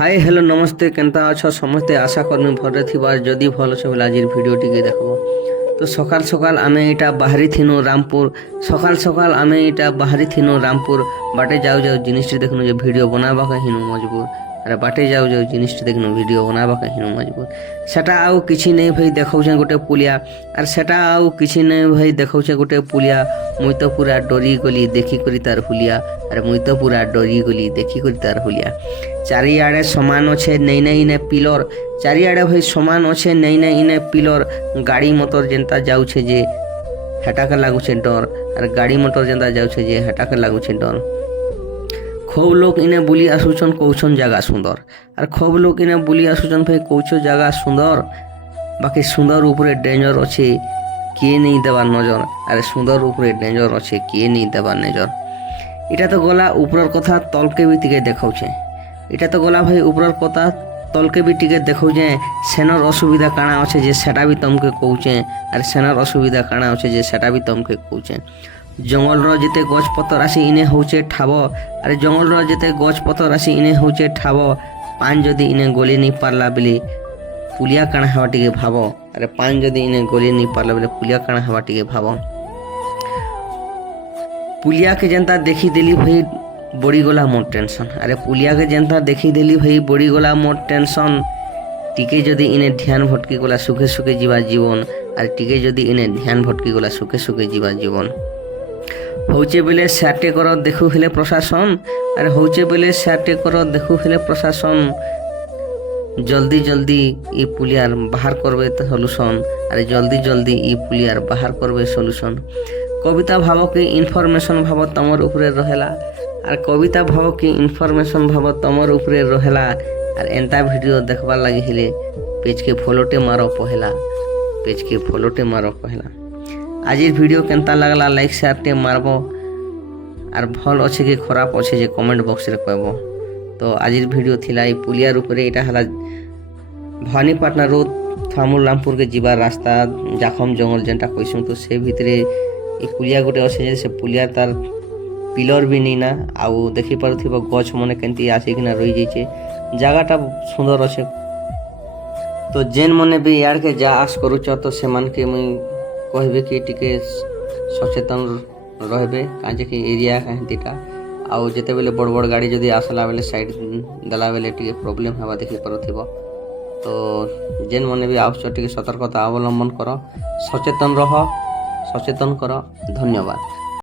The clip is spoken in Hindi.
हाय हेलो नमस्ते केनता अच्छा समस्ते आशा करमी भरे थिबार जदि भल से बोले आज भिडियोटी के देखबो। तो सकाल सकाल आमे इटा बाहरी थिनु रामपुर सकाल सकाल आमे इटा बाहरी थिनु रामपुर बाटे जाऊ जाऊ जिनिसटी देखनु जे भिडियो बनाबा का हिनु मजबूर अरे बाटे जाऊ जाऊ जिनिसटी देखनु भिडियो बनाबा का हिनु मजबूर सेटा आउ किछि नै भाई देखौछे गोटे पुलिया आर सेटा आउ किछि नै भाई देखौछे गोटे पुलिया मुई तो पूरा डरी गली देखि करी तार हुलिया अरे मुई तो पूरा डरी गली देखि करी तार हुलिया चारिआडे समान अच्छे नहीं नहीं इने पिलर चारिआडे भाई समान अच्छे नहीं नहीं इने पिलर गाड़ी मोटर जेनता जाऊछे जे हेटाके लागुछे डर और गाड़ी मोटर जेनता जाऊछे जे हेटाके लागुछे डर। खूब लोग इने बुली आसुछन कौछन जगह सुंदर और खूब लोग इने बुली आसुछन भाई कौछ जगह सुंदर बाकी सुंदर ऊपर डेंजर अच्छे किए नहीं देवा नजर अरे सुंदर ऊपर डेंजर अच्छे किए नहीं देवा नजर। इटा तो गला ऊपर कथा तलके भी टिके देखौछे इटा तो गला भाई ऊपर कथा तलके भी टिके देखौछे सेनर असुविधा काଣା अच्छे जे सेटा भी तुमके कहूचे और सेनर असुविधा काଣା अच्छे जे सेटा भी तुमके कहूचे। जंगल जेते गछ पतर आसी इने होचे ठाब अरे जंगल जेते गछ पतर आसी इने होचे ठाब पान जदि इने गली नहीं पारला बेले पुलिया काଣା हवा टिके भाव अरे पान जदि इने गली नहीं पारला बेले पुलिया काଣା हवा टिके भाव। पुलिया के जनता देखी देली भाई बड़ी गला मोर टेंशन अरे पुलिया के जनता देखी देली भाई बड़ी गला मोर टेंशन टिके जदि इने ध्यान भटकी गला सुखे सुखे जीवा जीवन और टिके जदि इने ध्यान भटकी गला सुखे सुखे जीवा जीवन। होचे बेले साटे कर देखु हेले प्रशासन अरे होचे बेले साटे कर देखु हेले प्रशासन जल्दी जल्दी ई पुलियार बाहर करबे सॉल्यूशन अरे जल्दी जल्दी ई पुलियार बाहर करबे सॉल्यूशन। कविता भाव की इनफॉरमेशन भाव तमर ऊपर रहेला और कविता भाव की इनफॉरमेशन भाव तमर ऊपर रहेला और एंता वीडियो देखबार लगी हेले पेज के फॉलोटे मारो पहला पेज के फॉलोटे मारो पहला। आज वीडियो केनता लगला लाइक शेयर टे मारबो और भल अच्छे कि खराब अच्छे जे कमेंट बॉक्स रे कहबो। तो आज वीडियो थिला ई पुलियार ऊपर एटा हला भवानीपाटना रोड थामुल रामपुर के जीवार रास्ता जाखम जंगल जेनटा कहसुं तो से भितरे ई पुलिया गोटे अच्छे से पुलिया तार पिलर भी नहीं ना आउ देखी पारुथिबो गछ मने केंती आसिकिना रही जाइछे जगहटा सुंदर अच्छे। तो जेन मने भी यार के जा आस करूछ तो से मान के मुई कहबे कि टिके सचेतन रहबे काजे कि एरिया हेंतीटा आउ जेते बेले बड़ बड़ गाड़ी जदि आसला बेले साइड देला बेले टिके प्रॉब्लम हवा देखि पारुथिबो। तो जेन मने भी आउछ टिके सतर्कता अवलंबन करो सचेतन रह सचेतन करो। धन्यवाद।